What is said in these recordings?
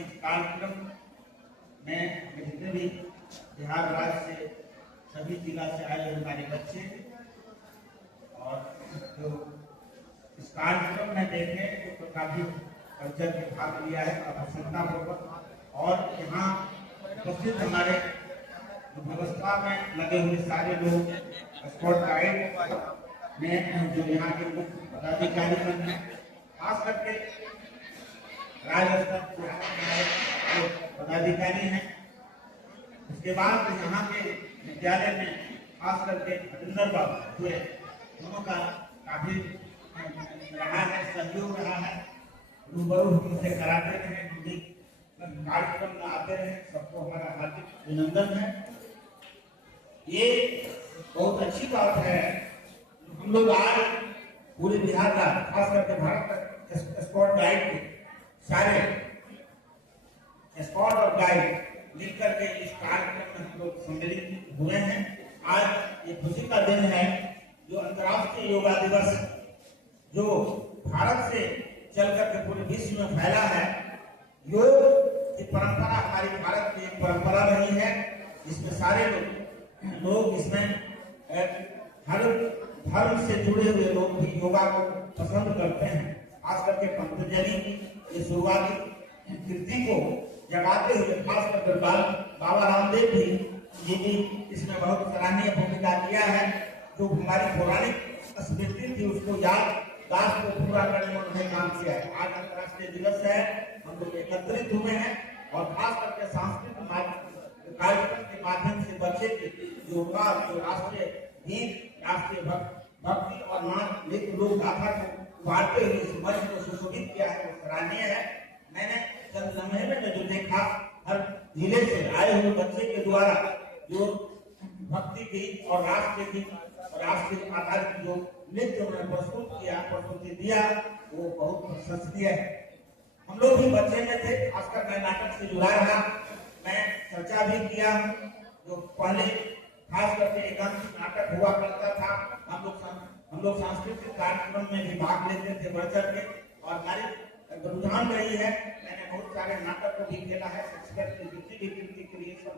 के इस कार्यक्रम में जितने भी बिहार राज्य से सभी जिला से आए हुए हमारे बच्चे और जो इस कार्यक्रम में देखे तो काफी कल्चर में भाग लिया है प्रसन्नता पूर्वक। और यहाँ उपस्थित हमारे व्यवस्था में लगे हुए सारे लोग स्कॉट गाइड में जो यहाँ के मुख्य पदाधिकारी हैं, खास करके राज्य स्तर जो पदाधिकारी हैं। उसके बाद यहाँ के विद्यालय में खास करके हरिंदर बाबू हुए, दोनों का काफी रहा है, सहयोग रहा है, रूबरू हमसे कराते रहे, कार्यक्रम में आते रहे, सबको हमारा हार्दिक अभिनंदन है। ये बहुत अच्छी बात है, हम लोग आज पूरे बिहार का खास करके भारत का स्कॉट गाइड के सारे स्कॉट और गाइड मिलकर के इस कार्यक्रम में हम लोग सम्मिलित हुए हैं। आज ये खुशी का दिन है जो अंतर्राष्ट्रीय योगा दिवस जो भारत से चलकर के पूरे विश्व में फैला है। योग की परंपरा हमारी भारत की एक परंपरा रही है, जिसमें सारे लोग इसमें हर धर्म से जुड़े हुए लोग भी योगा को पसंद करते हैं। खास करके पतंजलि की शुरुआती कृति को जगाते हुए खास कर बाबा रामदेव जी इसमें बहुत सराहनीय भूमिका किया है। जो हमारी पौराणिक स्मृति थी उसको याददाश्त को पूरा करने में उन्होंने काम किया है। आज अंतर्राष्ट्रीय दिवस है, हम लोग एकत्रित हुए हैं और खास करके सांस्कृतिक कार्यक्रम के माध्यम से बच्चे की योगा जो राष्ट्रीय गीत, राष्ट्रीय भक्ति और नृत्य लोक गाथा को उभारते हुए इस मंच को सुशोभित किया है, वो सराहनीय है। मैंने चंद लम्हे में जो देखा, हर जिले से आए हुए बच्चे के द्वारा जो भक्ति गीत और राष्ट्रीय गीत और राष्ट्रीय आधारित जो नृत्य उन्होंने प्रस्तुति दिया, वो बहुत प्रशंसनीय है। हम लोग भी बच्चे में थे, खासकर मैं नाटक से जुड़ा रहा, मैं चर्चा भी किया। जो पहले खास करके एकांकिक नाटक हुआ करता था, हम लोग सांस्कृतिक कार्यक्रम में भी भाग लेते थे बढ़ चढ़ के, और हमारी रुझान रही है। मैंने बहुत सारे नाटक को भी खेला है, जितनी भी कृति क्रिएशन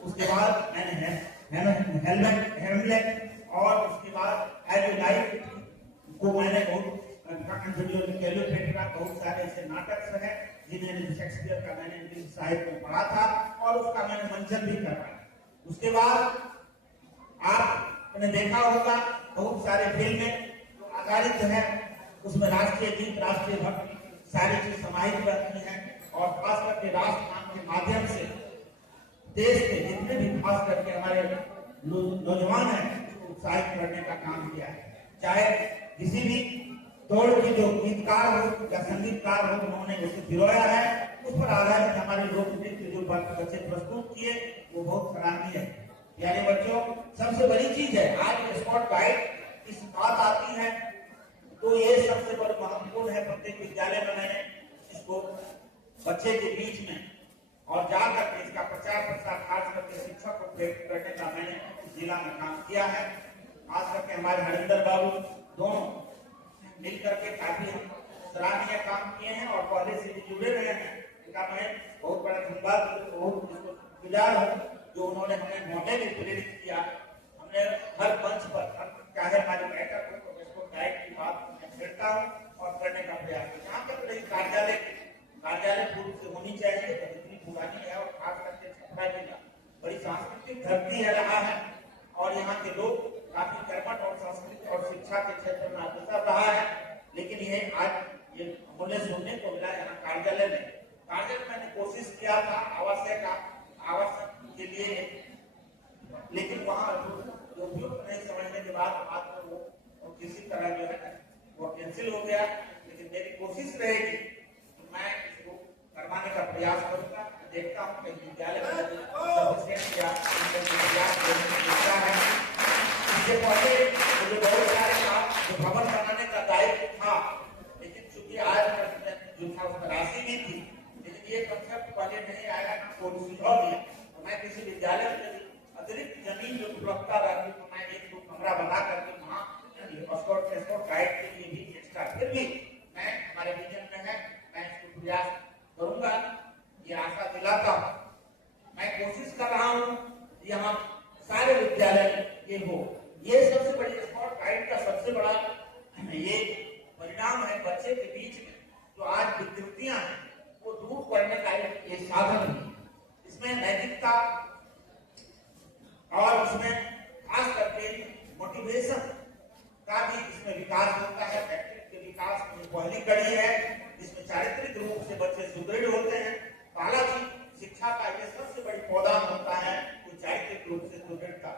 उसके बाद मैंने हेमलेट और उसके बाद एज ए लाइफ को मैंने बहुत सारे ऐसे नाटक हैं जिन्हें शेक्सपियर का मैंने साहित्य में पढ़ा था और उसका मैंने मंचन भी करवाया। उसके बाद आपने देखा होगा बहुत सारे फिल्में आधारित है, उसमें राष्ट्रीय गीत, राष्ट्रीय भक्ति सारी चीज समाहित रहती है। और खास करके राष्ट्रगान के माध्यम से देश के जितने भी खास करके हमारे नौजवान हैं उसको उत्साहित करने का काम किया है। चाहे किसी भी दौड़ की जो गीतकार हो या संगीतकार हो, उन्होंने उसे पिरोया है, उस पर आधारित हमारे लोक नृत्य जो बच्चे प्रस्तुत किए वो बहुत सराहनीय है। यानी बच्चों, सबसे बड़ी चीज है आज स्कॉट गाइड इस बात आती है तो ये सबसे बड़ा महत्वपूर्ण है। प्रत्येक विद्यालय में मैंने इसको बच्चे के बीच में और जाकर के इसका प्रचार प्रसार खास करके शिक्षक को प्रेरित करने का मैंने जिला में काम किया है। खास करके हमारे हरिंदर बाबू दोनों मिलकर के काफी सराहनीय काम किए हैं और पहले से भी जुड़े रहे हैं। इनका मैं बहुत बड़ा धन्यवाद गुजार हूँ जो उन्होंने हमें मौके में प्रेरित किया। हमने हर मंच पर चाहे हमारे बैठक हो तो इसको गाइड की बात छेड़ता हूँ और करने का प्रयास है। जहाँ तक रही कार्यालय पूर्व से होनी चाहिए, तो इतनी पुरानी है और खास करके छपरा जिला बड़ी सांस्कृतिक धरती है रहा है और यहाँ के लोग काफी कर्मठ और संस्कृति और शिक्षा के क्षेत्र में अग्रसर रहा है। लेकिन ये आज ये मुझे सुनने को मिला यहाँ कार्यालय में मैंने कोशिश किया था आवश्यक के लिए, लेकिन वहाँ उपयुक्त नहीं समझने के बाद बात वो किसी तरह जो है वो कैंसिल हो गया। लेकिन मेरी कोशिश रहेगी तो मैं इसको करवाने का प्रयास करूंगा। देखता हूँ कि विद्यालय में है। इससे पहले मुझे बहुत सारे काम जो भवन बनाने का दायित्व था, लेकिन चूंकि आज जो था उसमें राशि भी थी, लेकिन ये कंसेप्ट पहले नहीं आया, कोई सुझाव दिया तो मैं किसी विद्यालय में अतिरिक्त जमीन जो उपलब्धता रहती तो मैं एक दो कमरा बना करके वहाँ गाइड के लिए भी एक्स्ट्रा फिर भी मैं हमारे विजन में है, मैं इसको प्रयास करूंगा, ये आशा दिलाता हूं। मैं कोशिश कर रहा हूं यहाँ सारे विद्यालय ये हो। ये सबसे बड़ी स्पॉट गाइड का सबसे बड़ा ये परिणाम है बच्चे के बीच में जो आज विकृतियां हैं वो दूर करने का ये साधन है। इसमें नैतिकता और उसमें खास करके मोटिवेशन का भी इसमें विकास होता है। व्यक्तित्व के विकास में पहली कड़ी है, इसमें चारित्रिक रूप से बच्चे सुदृढ़ होते हैं। पहला चीज शिक्षा का ये सबसे बड़ी पौधा होता है वो चारित्रिक रूप से सुदृढ़ता।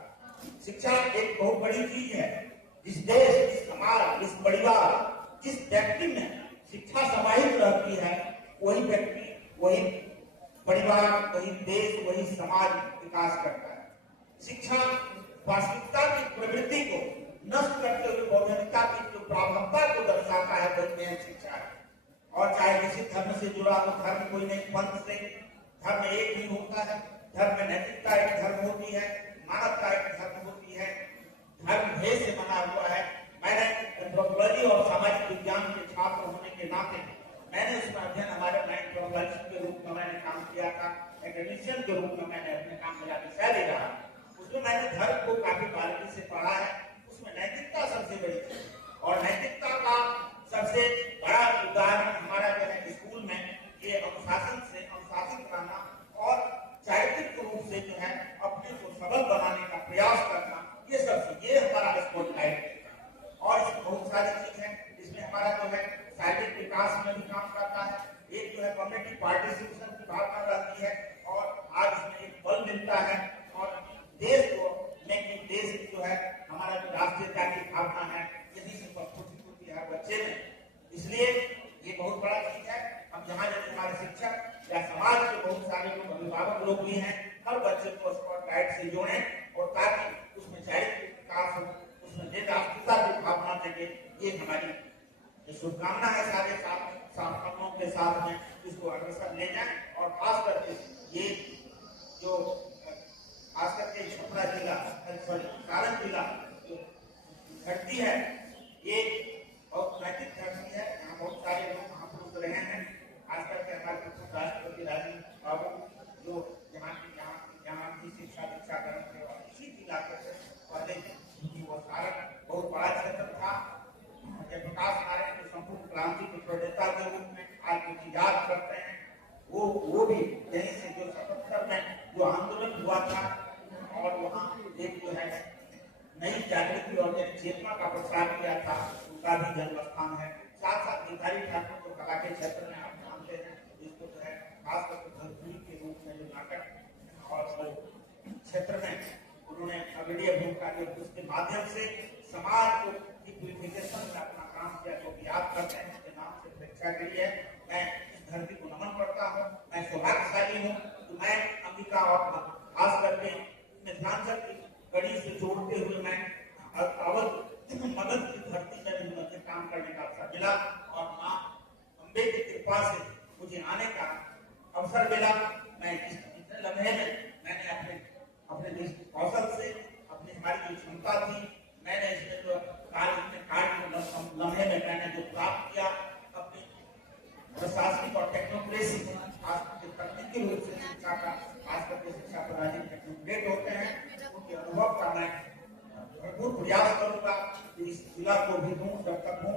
शिक्षा एक बहुत बड़ी चीज है। जिस देश, जिस समाज, जिस परिवार, जिस व्यक्ति में शिक्षा समाहित रहती है वही व्यक्ति, वही परिवार, वही देश, वही समाज विकास करता है। शिक्षा वास्तविकता की प्रवृत्ति को नष्ट करते हुए बौद्धिकता की जो प्रभावता को दर्शाता है वही शिक्षा है। और चाहे किसी धर्म से जुड़ा तो धर्म कोई नहीं, पंथ से धर्म एक ही होता है। धर्म में नैतिकता एक धर्म होती है, मानवता एक धर्म होती है, धर्म भेद से बना हुआ है। मैंने एंथ्रोपोलॉजी और सामाजिक विज्ञान के छात्र होने के नाते मैंने उसमें अध्ययन हमारे एंथ्रोपोलॉजिस्ट के रूप में मैंने काम किया था, एकेडमिशियन के रूप में मैंने अपने काम मेरा विषय ले रहा। उसमें मैंने धर्म को काफी बारीकी से पढ़ा है। उसमें नैतिकता सबसे बड़ी है और नैतिकता का सबसे बड़ा उदाहरण हमारा जो है स्कूल में ये अनुशासन से अनुशासित रहना और चारित्रिक रूप से जो है अपने को सबल बनाने का प्रयास करना, ये सबसे ये हमारा स्पॉटलाइट है। और इसमें बहुत सारी चीज है। इसमें हमारा जो है शारीरिक विकास में भी काम करता है। एक जो है कम्युनिटी पार्टिसिपेशन की भावना रहती है और आज इसमें एक बल मिलता है और देश को लेकिन देश जो है हमारा जो राष्ट्रीयता की भावना है यही से प्रस्फुटित होती है बच्चे में। इसलिए ये बहुत बड़ा चीज है। हम जहाँ जैसे हमारे शिक्षक या समाज के बहुत सारे लोग, अभिभावक लोग भी हैं, हर बच्चे को स्पॉट गाइड से जोड़ें और ताकि उसमें चारित्रिक विकास हो, उसमें राष्ट्रीयता की भावना देंगे। ये हमारी शुभकामना है सारे साथों के साथ में इसको अग्रसर ले जाएं। और खास करके ये जो खास करके छपरा जिला, सारण जिला जो धरती है ये बहुत नैतिक धरती है। यहाँ बहुत सारे लोग महापुरुष रहे हैं, खास करके हमारे राष्ट्रपति राजीव बाबू जो यहाँ की शिक्षा दीक्षा ग्रहण के बाद इसी जिला के पहले वो सारण बहुत बड़ा क्षेत्र था। जयप्रकाश नारायण के संपूर्ण क्रांति के प्रणेता के रूप में आज उनकी याद करते हैं। वो भी यहीं से जो 77 में जो आंदोलन हुआ था और वहाँ एक जो है नई जागृति और चेतना का प्रसार किया था, उनका भी जन्म स्थान है। साथ साथ भिखारी ठाकुर जो कला के क्षेत्र में आप जानते हैं, जिसको जो है खास करके भोजपुरी के रूप में जो नाटक और क्षेत्र में उन्होंने अग्रणीय भूमिका ली, उसके माध्यम से समाज को प्यूरिफिकेशन में अपना काम किया। जो याद करते हैं उसके नाम से परीक्षा के लिए मैं इस धरती को नमन करता हूँ। मैं सौभाग्यशाली हूँ तो मैं अंबिका और खास करके मिथिलांचल की कड़ी से जोड़ते हुए मैं अवध मगध की धरती में मुझे काम करने का अवसर मिला और माँ अम्बे की कृपा से मुझे आने का अवसर मिला। मैं इतने लम्हे में मैंने अपने कौशल से अपनी हमारी जो क्षमता थी मैंने इसमें जो लम्हे में मैंने जो प्राप्त किया अपनी प्रशासनिक और टेक्नोक्रेसी तकनीकी रूप से शिक्षा का खास करके शिक्षा प्रणाली टेक्नोक्रेट होते हैं उनके अनुभव का मैं भरपूर प्रयास करूंगा कि इस जिला को भी दूं। जब तक हूँ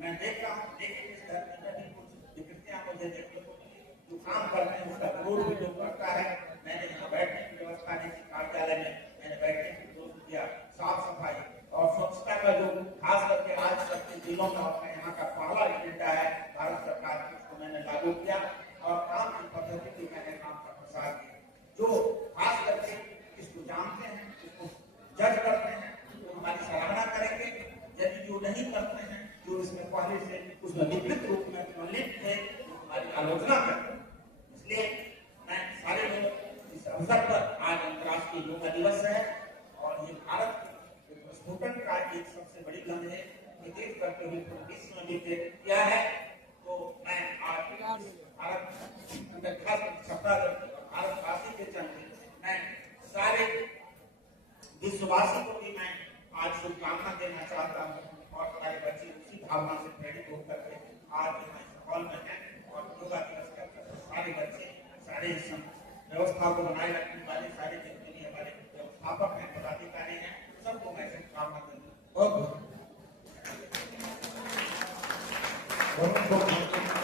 मैं देख रहा हूँ इस धरती में भी कुछ विकृतियां मुझे देखने को मिली। जो काम करते हैं उसका विरोध भी जो करता है। मैंने यहाँ बैठने की व्यवस्था नहीं की, कार्यालय में मैंने बैठने की विरोध किया। साफ सफाई और स्वच्छता का जो खास करके आज तक के दिनों में अपने यहाँ का पहला एजेंडा है भारत सरकार की, उसको मैंने लागू किया और काम की पद्धति की मैंने काम का प्रसार किया। जो खास करके इसको जानते हैं, इसको जज करते हैं तो हमारी सराहना करेंगे। यदि जो नहीं करते हैं, जो इसमें पहले से उसमें विपरीत रूप में प्रलिप्त है, हमारी आलोचना करते हैं। इसलिए मैं सारे लोग इस अवसर पर आज अंतर्राष्ट्रीय योगा दिवस है और ये भारत स्फूटन का एक सबसे बड़ी लम्हे विदित करते हुए पूरे विश्व में विदित किया है। तो मैं आज भारत खास छपरा भारतवासी के चलते मैं सारे विश्ववासी को भी मैं आज शुभकामना देना चाहता हूँ और हमारे बच्चे उसी भावना से प्रेरित होकर के आज यहाँ इस हॉल में हैं और योगा दिवस के अवसर पर सारे बच्चे सारे व्यवस्था को बनाए रखने वाले सारे जितने भी हमारे व्यवस्थापक हैं पदाधिकारी हैं सबको मैं शुभकामना दूंगा। बहुत बहुत